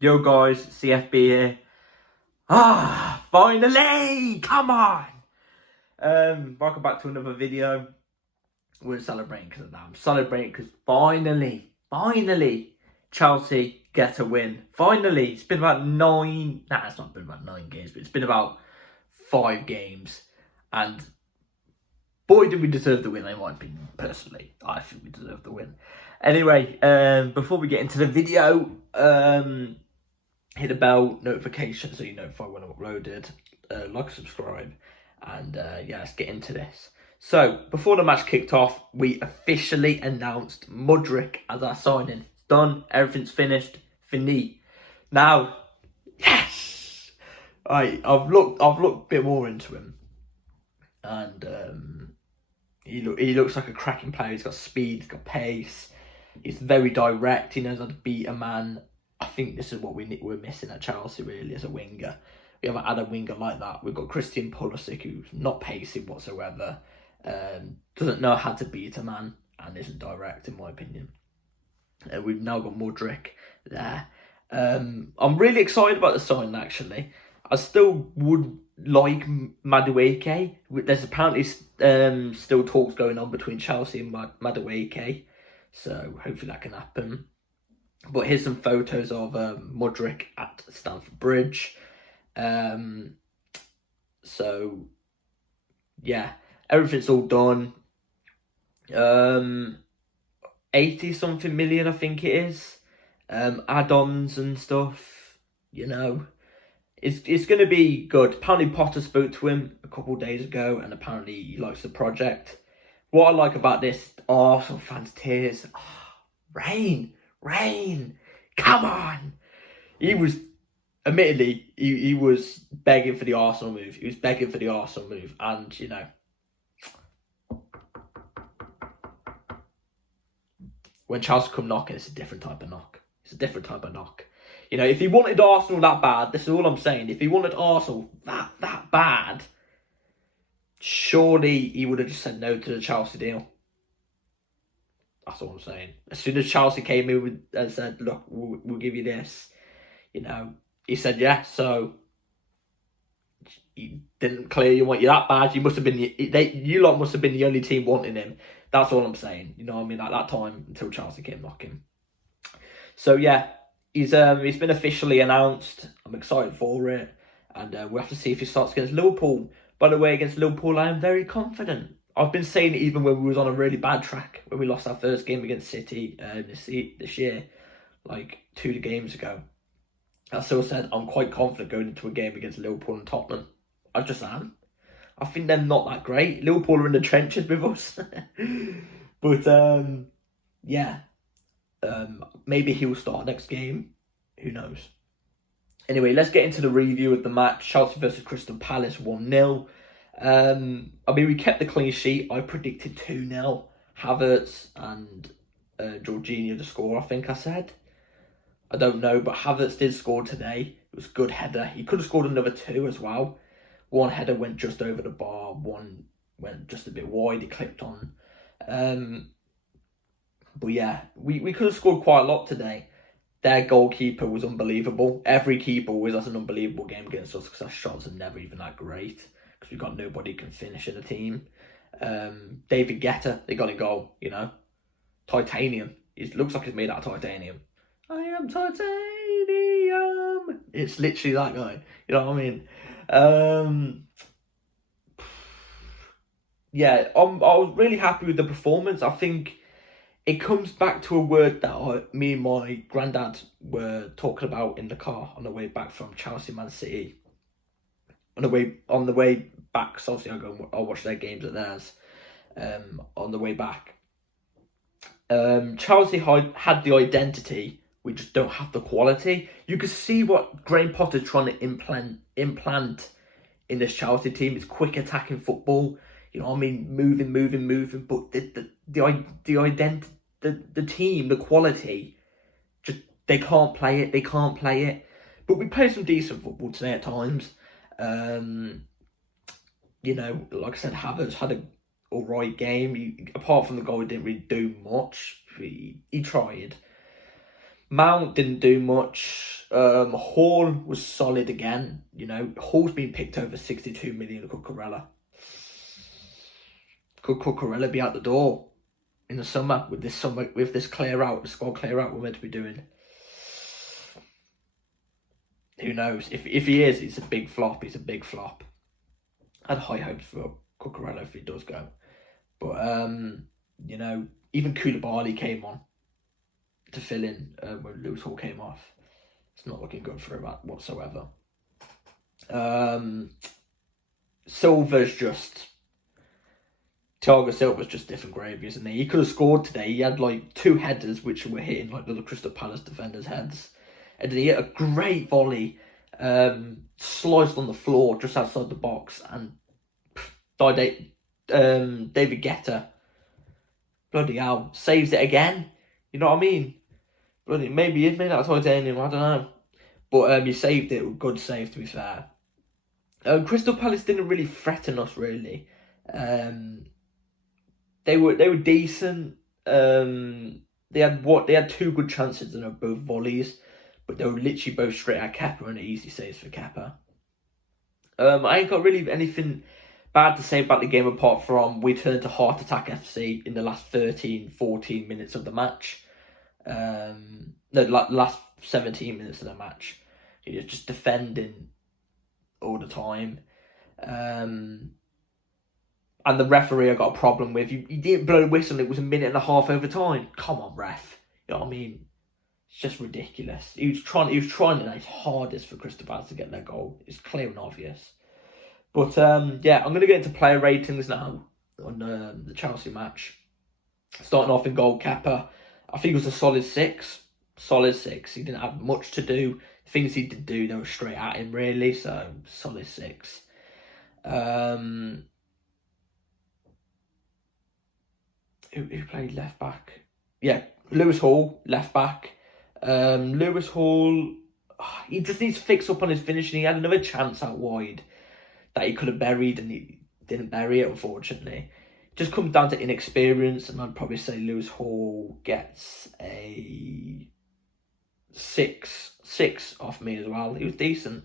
Yo guys, CFB here. Finally! Come on! Welcome back to another video. We're celebrating because of that. I'm celebrating because finally, Chelsea get a win. Finally! It's been about it's not been about 9 games, but it's been about 5 games. And boy, did we deserve the win, in my opinion, personally. I think we deserve the win. Anyway, before we get into the video, hit the bell notification so you notify when I'm uploaded. Like, subscribe, and yeah, let's get into this. So, before the match kicked off, we officially announced Mudryk as our signing. Done, everything's finished, fini. Now, yes! I've looked a bit more into him, and he looks like a cracking player. He's got speed, he's got pace, he's very direct, he knows how to beat a man. I think this is what we're missing at Chelsea, really, as a winger. We haven't had a winger like that. We've got Christian Pulisic, who's not pacey whatsoever, doesn't know how to beat a man, and isn't direct, in my opinion. We've now got Mudryk there. I'm really excited about the signing, actually. I still would like Mudryk. There's apparently still talks going on between Chelsea and Mudryk, so hopefully that can happen. But here's some photos of Mudryk at Stamford Bridge. So, yeah, everything's all done. 80-something million, I think it is. Add-ons and stuff, you know. It's going to be good. Apparently Potter spoke to him a couple of days ago, and apparently he likes the project. What I like about this, some fans' tears. Rain, come on. He was, admittedly, he was begging for the Arsenal move. And, you know, when Chelsea come knocking, it's a different type of knock. You know, if he wanted Arsenal that bad, this is all I'm saying. If he wanted Arsenal that bad, surely he would have just said no to the Chelsea deal. That's all I'm saying. As soon as Chelsea came in and said, look, we'll give you this, you know, he said yes. So he didn't clearly want you that bad. You lot must have been the only team wanting him. That's all I'm saying. You know what I mean? At that time, until Chelsea came knocking. So yeah, he's been officially announced. I'm excited for it, and we'll have to see if he starts against Liverpool. By the way, against Liverpool, I am very confident. I've been saying it even when we was on a really bad track, when we lost our first game against City this year, like 2 games ago. I still said I'm quite confident going into a game against Liverpool and Tottenham. I just am. I think they're not that great. Liverpool are in the trenches with us. But, yeah. Maybe he'll start next game. Who knows? Anyway, let's get into the review of the match. Chelsea versus Crystal Palace 1-0. I mean, we kept the clean sheet. I predicted 2-0. Havertz and Jorginho to score, I think I said. I don't know, but Havertz did score today. It was a good header. He could have scored another 2 as well. One header went just over the bar. One went just a bit wide. It clipped on. But yeah, we could have scored quite a lot today. Their goalkeeper was unbelievable. Every keeper always has an unbelievable game against us because our shots are never even that great. Because we've got nobody who can finish in the team. David Guetta, they got a goal, you know. Titanium. It looks like he's made out of titanium. I am titanium. It's literally that guy. You know what I mean? Yeah, I was really happy with the performance. I think it comes back to a word that me and my granddad were talking about in the car on the way back from Chelsea Man City. On the way back, so obviously I'll watch their games at theirs. On the way back, Chelsea had the identity. We just don't have the quality. You can see what Graham Potter's trying to implant in this Chelsea team. It's quick attacking football. You know what I mean? Moving. But the identity, the team, the quality, just they can't play it. But we played some decent football today at times. You know, like I said, Havertz had a alright game. Apart from the goal, he didn't really do much. He tried. Mount didn't do much. Hall was solid again. Hall's been picked over 62 million. Cucurella. Could Cucurella be out the door in the summer with this clear out, the squad clear out we're meant to be doing? Who knows? If he is, it's a big flop. It's a big flop. I had high hopes for Cucurella if he does go. But, even Koulibaly came on to fill in when Lewis Hall came off. It's not looking good for him whatsoever. Thiago Silva's just different gravy, isn't he? He could have scored today. He had like 2 headers which were hitting like the Crystal Palace defenders' heads. And then he hit a great volley, sliced on the floor just outside the box, and David Guetta, bloody hell, saves it again. You know what I mean? Bloody, maybe that's titanium, I don't know. But he saved it. Good save, to be fair. Crystal Palace didn't really threaten us, really. They were decent. They had 2 good chances and they were both volleys, but they were literally both straight at Kepa and easy saves for Kepa. I ain't got really anything bad to say about the game apart from we turned to Heart Attack FC in the last 13-14 minutes of the match. Last 17 minutes of the match. He was just defending all the time. And the referee I got a problem with. He didn't blow the whistle. It was a minute and a half over time. Come on, ref. You know what I mean? It's just ridiculous. He was trying his hardest for Crystal Palace to get their goal. It's clear and obvious. But I'm going to get into player ratings now on the Chelsea match. Starting off in goal, Kepa. I think it was a solid 6. Solid 6. He didn't have much to do. The things he did do, they were straight at him, really. So, solid 6. Who played left back? Yeah, Lewis Hall, left back. Lewis Hall, he just needs to fix up on his finishing. He had another chance out wide that he could have buried and he didn't bury it, unfortunately. It just comes down to inexperience, and I'd probably say Lewis Hall gets a 6 off me as well. He was decent.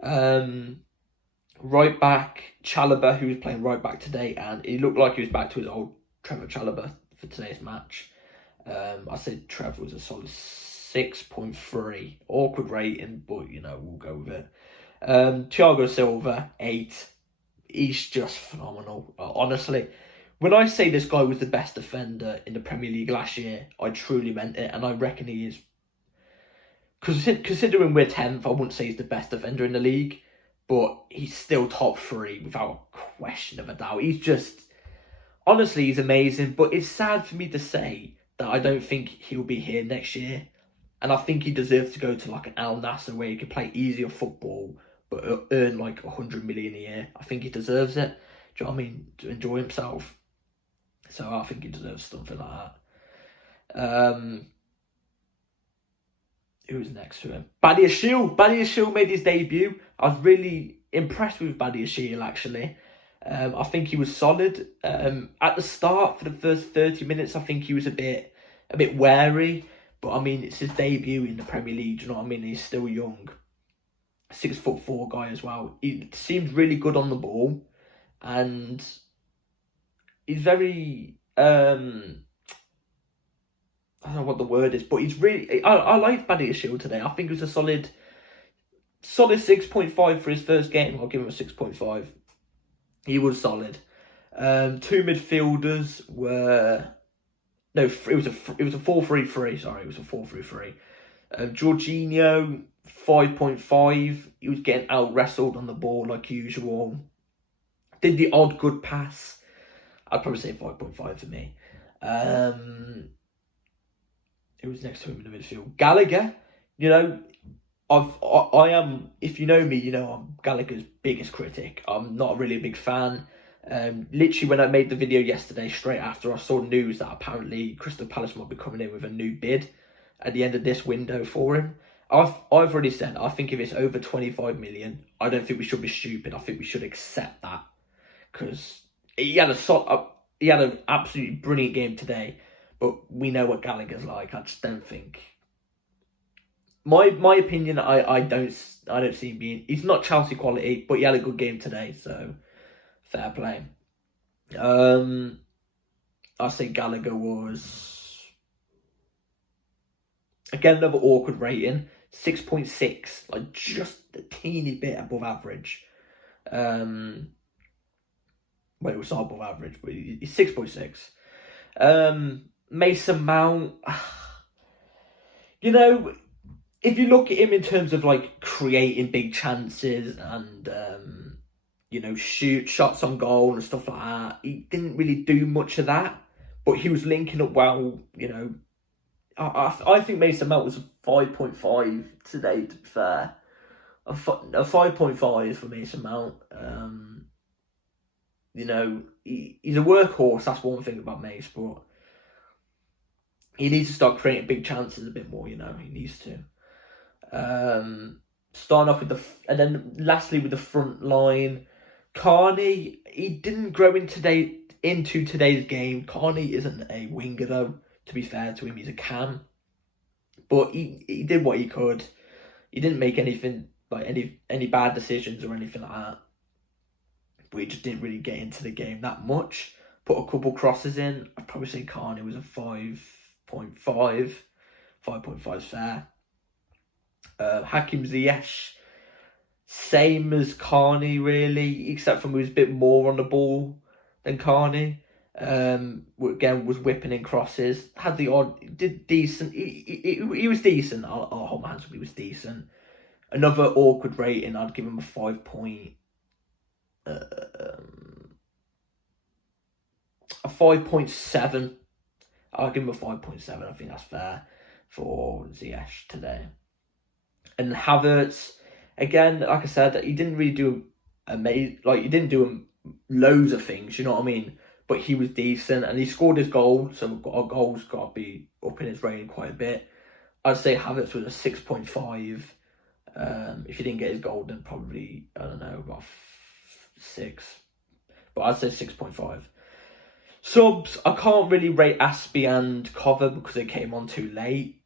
Right back, Chalobah, who was playing right back today, and he looked like he was back to his old Trevor Chalobah for today's match. I said Trevor was a solid 6.3. Awkward rating, but we'll go with it. Thiago Silva, 8. He's just phenomenal. Honestly, when I say this guy was the best defender in the Premier League last year, I truly meant it, and I reckon he is. Considering we're 10th, I wouldn't say he's the best defender in the league, but he's still top 3 without a question of a doubt. Honestly, he's amazing, but it's sad for me to say that I don't think he'll be here next year. And I think he deserves to go to like an Al Nassr where he could play easier football but earn like 100 million a year. I think he deserves it. Do you know what I mean? To enjoy himself. So I think he deserves something like that. Who's next to him? Badiashile made his debut. I was really impressed with Badiashile, actually. I think he was solid. At the start, for the first 30 minutes, I think he was a bit wary. But I mean, it's his debut in the Premier League. Do you know what I mean? He's still young. 6'4" guy as well. He seemed really good on the ball, and he's very I don't know what the word is, but he's really. I liked Badiashile today. I think it was a solid 6.5 for his first game. I'll give him a 6.5. He was solid. 2 midfielders were. No, it was a 4-3-3. Sorry, it was a 4-3-3. Jorginho, 5.5. He was getting out wrestled on the ball like usual. Did the odd good pass. I'd probably say 5.5 for me. Who was next to him in the midfield? Gallagher. I am. If you know me, I'm Gallagher's biggest critic. I'm not really a big fan. Literally, when I made the video yesterday, straight after, I saw news that apparently Crystal Palace might be coming in with a new bid at the end of this window for him. I've already said I think if it's over 25 million, I don't think we should be stupid. I think we should accept that, because he had an absolutely brilliant game today. But we know what Gallagher's like. I just don't think my opinion, I don't see him being. He's not Chelsea quality, but he had a good game today, so fair play. I say Gallagher was again another awkward rating, 6.6, like just a teeny bit above average. Well, it was not above average, but he's 6.6. Mason Mount, you know, if you look at him in terms of like creating big chances and you know, shots on goal and stuff like that, he didn't really do much of that, but he was linking up well. You know, I think Mason Mount was a 5.5 today, to be fair. A 5.5 for Mason Mount. You know, he's a workhorse, that's one thing about Mace, but he needs to start creating big chances a bit more, you know, he needs to. Starting off with and then lastly with the front line, Carney, he didn't grow into today's game. Carney isn't a winger though, to be fair to him, he's a cam. But he did what he could. He didn't make anything, like any bad decisions or anything like that. But he just didn't really get into the game that much. Put a couple crosses in. I'd probably say Carney was a 5.5. 5.5 is fair. Hakim Ziyech, same as Carney really, except for he was a bit more on the ball than Carney. Again, was whipping in crosses. Had the odd, did decent. He was decent. I'll hold my hands up. He was decent. Another awkward rating. I'd give him a 5.7. I'll give him a 5.7. I think that's fair for Ziyech today. And Havertz, again, like I said, he didn't really do he didn't do loads of things, you know what I mean? But he was decent, and he scored his goal, so our goals got to be up in his rating quite a bit. I'd say Havertz was a 6.5. If he didn't get his goal, then probably, I don't know, about 6. But I'd say 6.5. Subs, I can't really rate Aspie and Cover because they came on too late.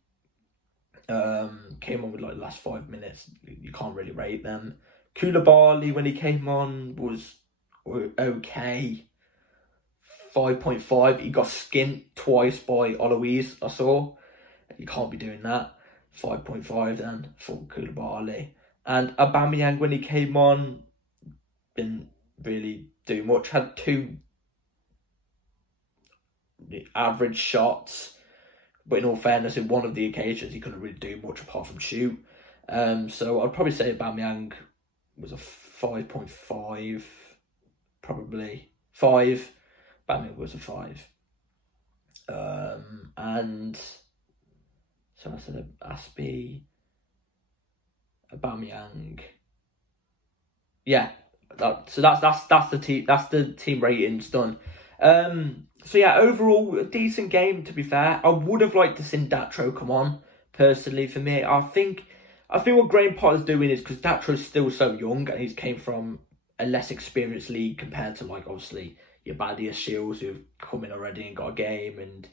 Came on with like the last 5 minutes. You can't really rate them. Koulibaly, when he came on, was okay. 5.5. He got skint twice by Alois, I saw. You can't be doing that. 5.5 then for Koulibaly. And Aubameyang, when he came on, didn't really do much. Had 2 average shots. But in all fairness, in one of the occasions, he couldn't really do much apart from shoot. So I'd probably say Aubameyang was a 5.5, probably 5. Aubameyang was a 5. And so I said Aspie, Aubameyang. Yeah, that's the team ratings done. So yeah, overall, a decent game, to be fair. I would have liked to see Datro come on, personally, for me. I think what Graham Potter's doing is, because Datro's still so young, and he's came from a less experienced league compared to, like, obviously, your Badia Shields, who've come in already and got a game, and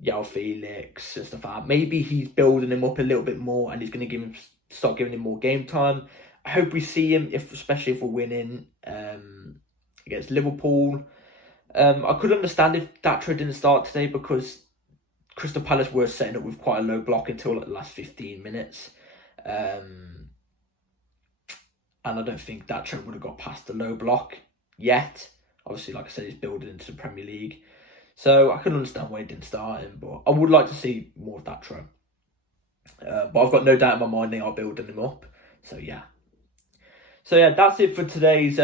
Yao Felix and stuff like that. Maybe he's building him up a little bit more, and he's going to start giving him more game time. I hope we see him, especially if we're winning against Liverpool. I could understand if Datro didn't start today, because Crystal Palace were setting up with quite a low block until like the last 15 minutes. And I don't think Datro would have got past the low block yet. Obviously, like I said, he's building into the Premier League. So I can understand why he didn't start him, but I would like to see more of Datro. But I've got no doubt in my mind they are building him up. So yeah, that's it for today's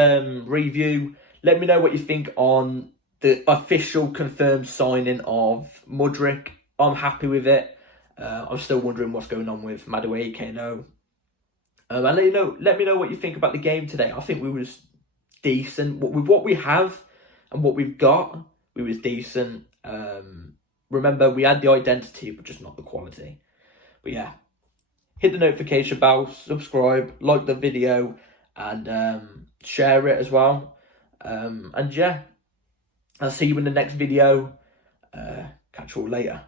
review. Let me know what you think on the official confirmed signing of Mudryk. I'm happy with it. I'm still wondering what's going on with Mudryk. And let me know what you think about the game today. I think we was decent with what we have and what we've got. We was decent. Remember, we had the identity, but just not the quality. But yeah, hit the notification bell, subscribe, like the video, and share it as well. And yeah, I'll see you in the next video. Catch you all later.